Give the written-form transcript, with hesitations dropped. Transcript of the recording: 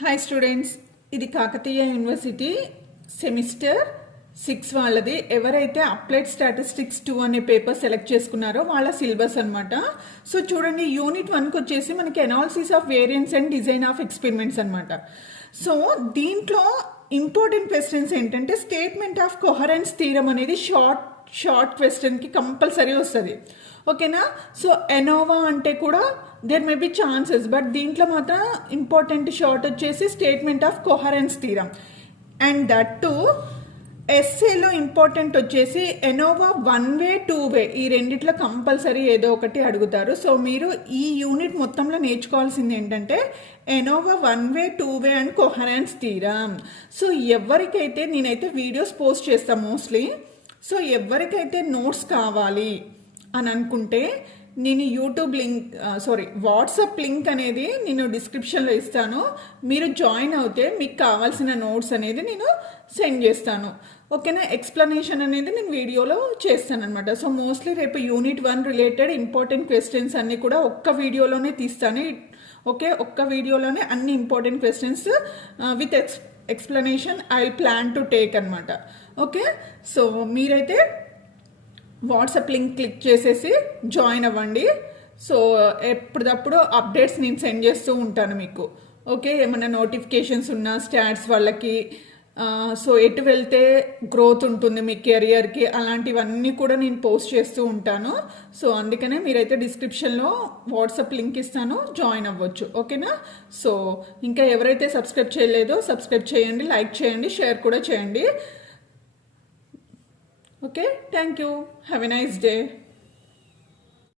Hi students, ఇది Kakatiya university semester 6 వాళ్ళది. ఎవరైతే అప్లైడ్ స్టాటిస్టిక్స్ 2 అనే పేపర్ సెలెక్ట్ చేసుకున్నారో వాళ్ళ సిలబస్ అనమాట. సో చూడండి, యూనిట్ 1కి వచ్చేసి మనకి analysis of variance and design of experiments అనమాట. సో దీంట్లో ఇంపార్టెంట్ క్వశ్చన్స్ ఏంటంటే స్టేట్మెంట్ ఆఫ్ కొహరెన్స్ థీరం అనేది షార్ట్ క్వశ్చన్కి కంపల్సరీ వస్తుంది. ఓకేనా? సో ఎనోవా అంటే కూడా there may be chances, but దీంట్లో మాత్రం ఇంపార్టెంట్ షార్ట్ వచ్చేసి statement of coherence theorem. And that to ఎస్ఏలో ఇంపార్టెంట్ వచ్చేసి ఎనోవా 1 వే 2 వే, ఈ రెండిట్లో కంపల్సరీ ఏదో ఒకటి అడుగుతారు. సో మీరు ఈ యూనిట్ మొత్తంలో నేర్చుకోవాల్సింది ఏంటంటే Innova 1 way 2 way and coherence theorem. So ఎవరికైతే నేనైతే వీడియోస్ పోస్ట్ చేస్తాను మోస్ట్లీ, సో ఎవరికైతే నోట్స్ కావాలి అని అనుకుంటే నేను యూట్యూబ్ లింక్ వాట్సాప్ లింక్ అనేది నేను డిస్క్రిప్షన్లో ఇస్తాను. మీరు జాయిన్ అవుతే మీకు కావాల్సిన నోట్స్ అనేది నేను సెండ్ చేస్తాను. ఓకేనా? ఎక్స్ప్లెనేషన్ అనేది నేను వీడియోలో చేస్తాను అనమాట. సో మోస్ట్లీ రేపు యూనిట్ 1 రిలేటెడ్ ఇంపార్టెంట్ క్వశ్చన్స్ అన్నీ కూడా ఒక్క వీడియోలోనే తీస్తాను. ఓకే, ఒక్క వీడియోలోనే అన్ని important questions with explanation I will plan to take అనమాట. ఓకే, సో మీరైతే వాట్సాప్ లింక్ క్లిక్ చేసేసి జాయిన్ అవ్వండి. సో ఎప్పటికప్పుడు అప్డేట్స్ నేను సెండ్ చేస్తూ ఉంటాను మీకు. ఓకే, ఏమైనా నోటిఫికేషన్స్ ఉన్నా స్టాట్స్ వాళ్ళకి, సో ఎటు వెళ్తే గ్రోత్ ఉంటుంది మీ కెరియర్కి, అలాంటివన్నీ కూడా నేను పోస్ట్ చేస్తూ ఉంటాను. సో అందుకనే మీరైతే డిస్క్రిప్షన్లో వాట్సాప్ లింక్ ఇస్తాను, జాయిన్ అవ్వచ్చు. ఓకేనా? సో ఇంకా ఎవరైతే సబ్స్క్రైబ్ చేయలేదో సబ్స్క్రైబ్ చేయండి, లైక్ చేయండి, షేర్ కూడా చేయండి. Okay, thank you. Have a nice day.